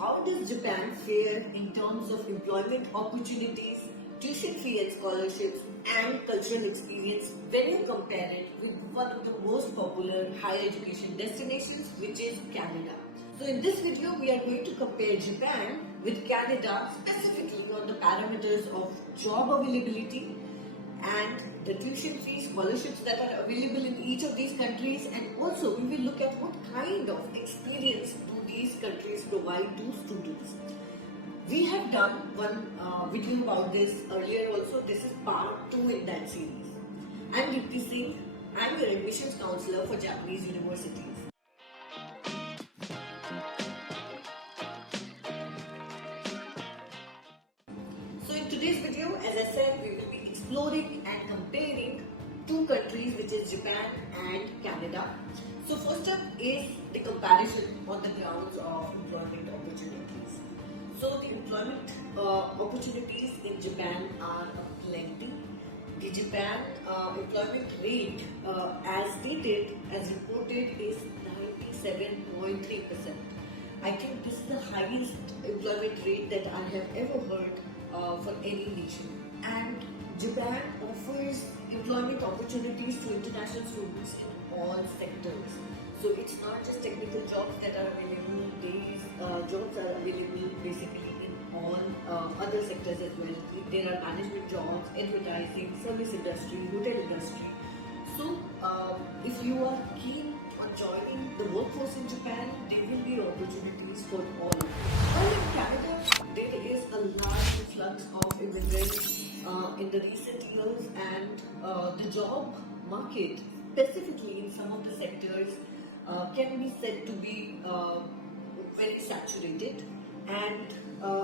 how does Japan fare in terms of employment opportunities, tuition fee and scholarships, and cultural experience when you compare it with one of the most popular higher education destinations, which is Canada? So in this video, we are going to compare Japan with Canada, specifically on the parameters of job availability and the tuition fees, scholarships that are available in each of these countries, and also we will look at what kind of experience do these countries provide to students. We have done one video about this earlier also. This is part 2 in that series. I am Deepti Singh. I am your admissions counselor for Japanese universities. So in today's video, as I said, we will be exploring and comparing two countries, which is Japan and Canada. So first up is the comparison on the grounds of employment opportunities. So the employment opportunities in Japan are plenty. The Japan employment rate, as stated, as reported, is 97.3%. I think this is the highest employment rate that I have ever heard for any nation. And Japan offers employment opportunities to international students in all sectors. So it's not just technical jobs that are available, these jobs are available basically in all other sectors as well. There are management jobs, advertising, service industry, hotel industry. So if you are keen on joining the workforce in Japan, there will be opportunities for all. While in Canada, there is a large influx of immigrants in the recent years, and the job market, specifically in some of the sectors, can be said to be very saturated. And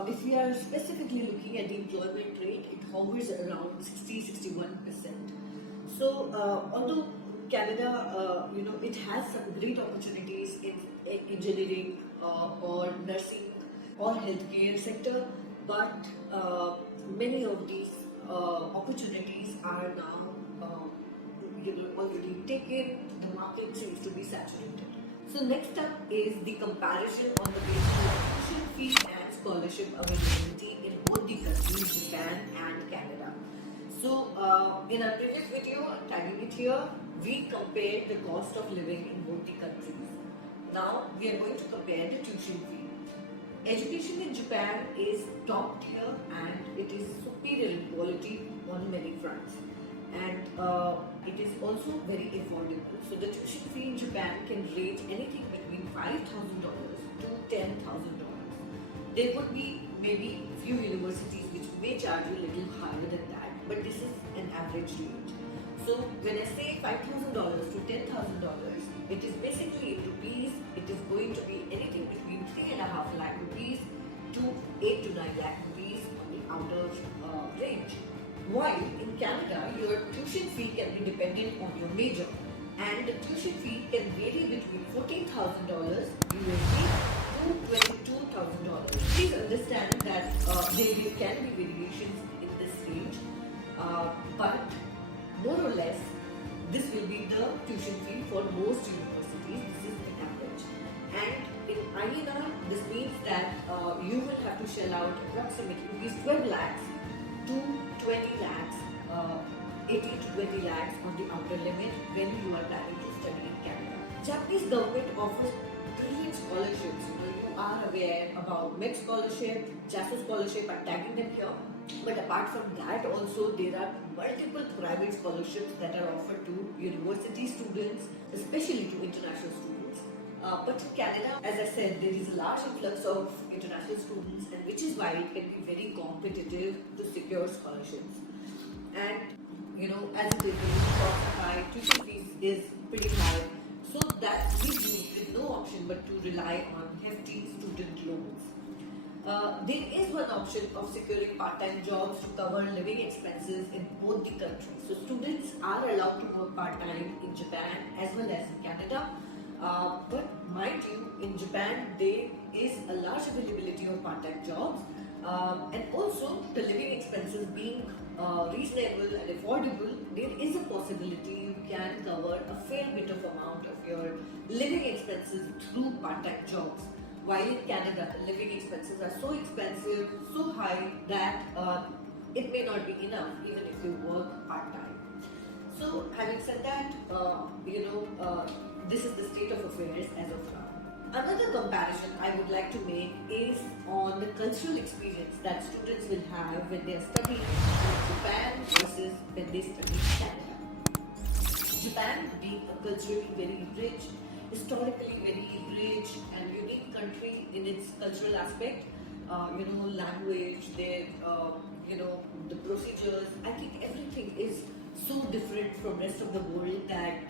if we are specifically looking at the employment rate, it hovers around 60-61%. So although Canada, it has some great opportunities in engineering or nursing or healthcare sector, but many of these opportunities are now already taken. The market seems to be saturated. So next up is the comparison on the basis of tuition fee and scholarship availability in both the countries, Japan and Canada. So in our previous video, I'm tagging it here, we compared the cost of living in both the countries. Now we are going to compare the tuition fee. Education in Japan is top tier and it is superior in quality on many fronts. And it is also very affordable. So the tuition fee in Japan can range anything between $5,000 to $10,000. There would be maybe few universities which may charge you a little higher than that, but this is an average range. So when I say $5,000 to $10,000, it is basically in rupees. It is going to be anything between 3.5 lakh rupees to 8 to 9 lakh rupees on the outer range. While in Canada, your tuition fee can be dependent on your major, and the tuition fee can vary between $14,000 USD to $22,000. Please understand that there can be variations in this range, but more or less, this will be the tuition fee for most universities. This is the average. And in INR, this means that you will have to shell out approximately 12 lakhs to 20 lakhs, 18 to 20 lakhs on the outer limit when you are planning to study in Canada. Japanese government offers brilliant scholarships. You are aware about MEC scholarship, JASO scholarship, I'm tagging them here. But apart from that also, there are multiple private scholarships that are offered to university students, especially to international students. But in Canada, as I said, there is a large influx of international students, and which is why it can be very competitive to secure scholarships. And as it is, the cost are high, tuition fees is pretty high, so that leaves you with no option but to rely on hefty student loans. There is one option of securing part-time jobs to cover living expenses in both the countries. So students are allowed to work part-time in Japan as well as in Canada. But mind you, in Japan there is a large availability of part-time jobs, and also the living expenses being reasonable and affordable, there is a possibility you can cover a fair bit of amount of your living expenses through part-time jobs. While in Canada, the living expenses prices are so expensive, so high that it may not be enough even if you work part time. So, having said that, this is the state of affairs as of now. Another comparison I would like to make is on the cultural experience that students will have when they are studying in Japan versus when they study in Canada. Japan being a culturally very rich, historically very rich and unique country in its cultural aspect, language, the procedures, I think everything is so different from rest of the world that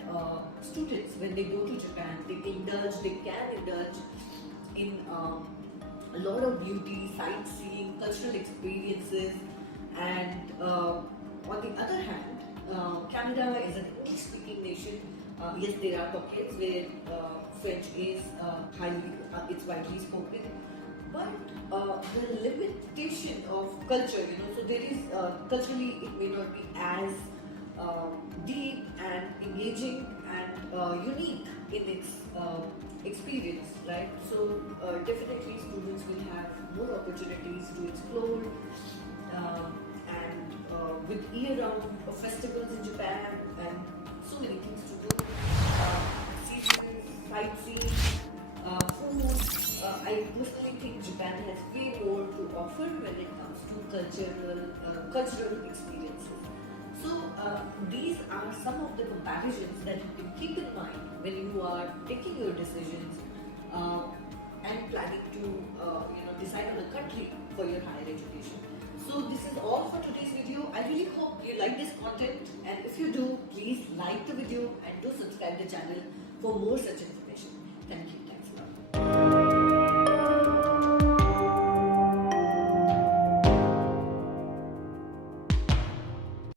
students, when they go to Japan, they can indulge in a lot of beauty, sightseeing, cultural experiences, and on the other hand, Canada is an English-speaking nation. Yes, there are pockets where French is it's widely spoken, but the limitation of culture, so there is culturally it may not be as deep and engaging and unique in its experience, right? So definitely students will have more opportunities to explore and with year-round festivals in Japan and so many things to do, seasons, sightseeing, food. I personally think Japan has way more to offer when it comes to cultural experiences. So these are some of the comparisons that you can keep in mind when you are taking your decisions and planning to decide on a country for your higher education. So this is all for today's video. I really hope you like this content, and if you do, please like the video and do subscribe the channel for more such information. Thank you.